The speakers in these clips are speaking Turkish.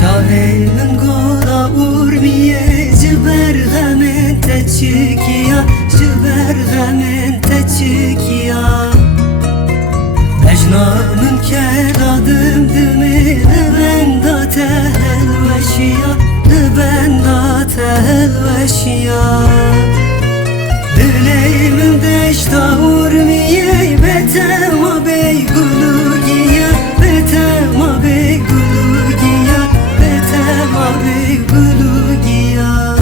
Çavenin gola urmiye ciber hemen teçikiya, ciber hemen teçikiya. Ecnamın keladım dimi ben da tehelveşiya, ben da tehelveşiya. Dileğimin deşta urmiye betema bey gulugiya, betema bey gulugiya, betema bey gulugiya.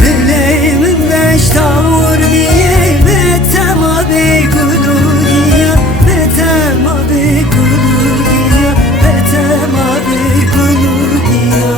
Dileğimin deşta urmiye betema bey gulugiya, betema bey gulugiya, betema bey gulugiya.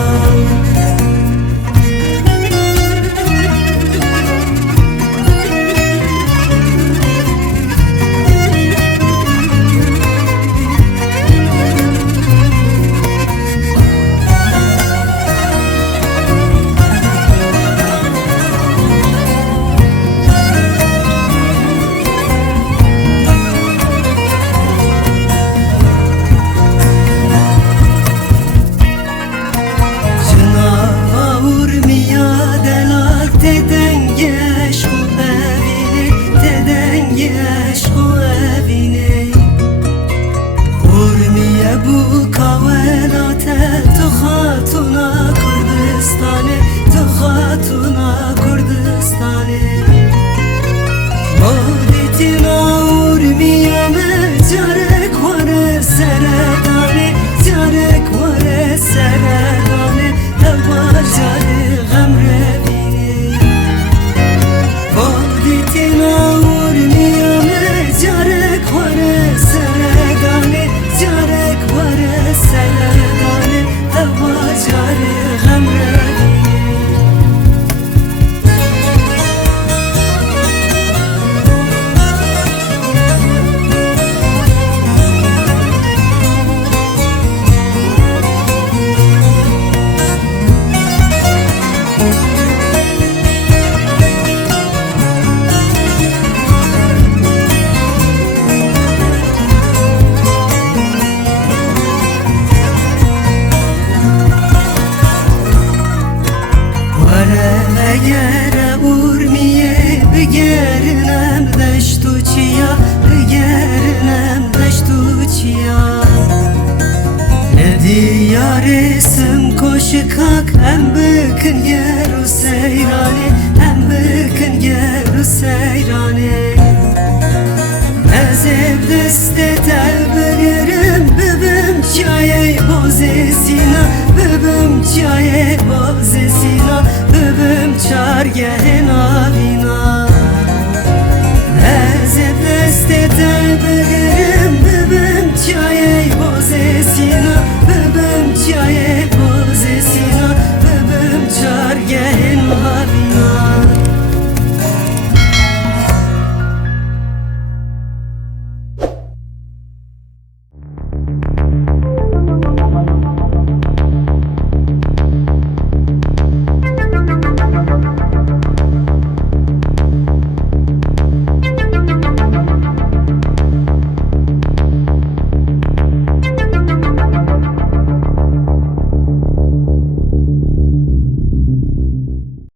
Bu kavelate tu hatuna Kurdistane, tu hatuna Kurdistane. Maditina urmiyame carek vare seredane, carek vare seredane, evva cari gamre bini. Maditina urmiyame carek vare seredane, carek vare seredane, evva cari gamre bini. Yere urmiye bigerinem deştuçiya, bigerinem deştuçiya. Ne diyaresim koşukak em bıkın yeru seyrane, em bıkın yeru seyrane. Ezev deste tevbegerim bibim çaye bozesina, bibim çaye bozesina, bibim çargehen avi.